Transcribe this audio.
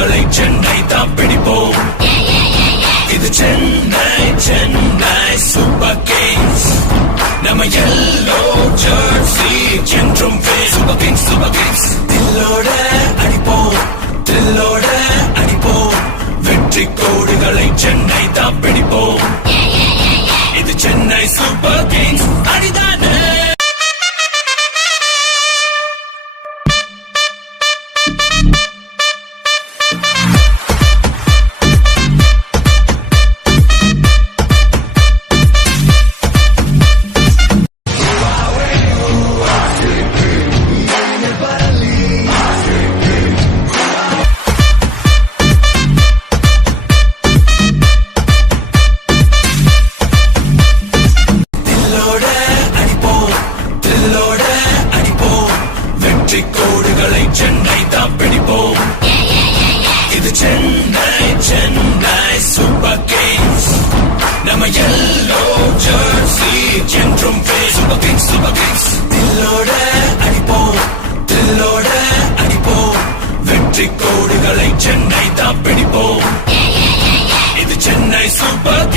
கோடுகளை சென்னை தான் பிடிப்போம். இது சென்னை சென்னை சூப்பர் கிங்ஸ். நம்ம எல்லோ ஜெர்சி என்றும் சூப்பர் கிங்ஸ் சூப்பர் கிங்ஸ். தில்லோட அடிப்போம் தில்லோட அடிப்போம். வெற்றி கோடுகளை சென்னை தான் பிடிப்போம். இது சென்னை சூப்பர் கிங்ஸ் அடிதானே. கோடுகளை சென்னை தான் பிடிப்போம். இது சென்னை சென்னை சூப்பர் கிங்ஸ். நம்ம எல்லோ ஜெர்சி என்றும் சூப்பர் கிங்ஸ் சூப்பர் கிங்ஸ். தில்லோட அடிப்போம் தில்லோட அடிப்போம். வெற்றி கோடுகளை சென்னை தான் பிடிப்போம். இது சென்னை சூப்பர்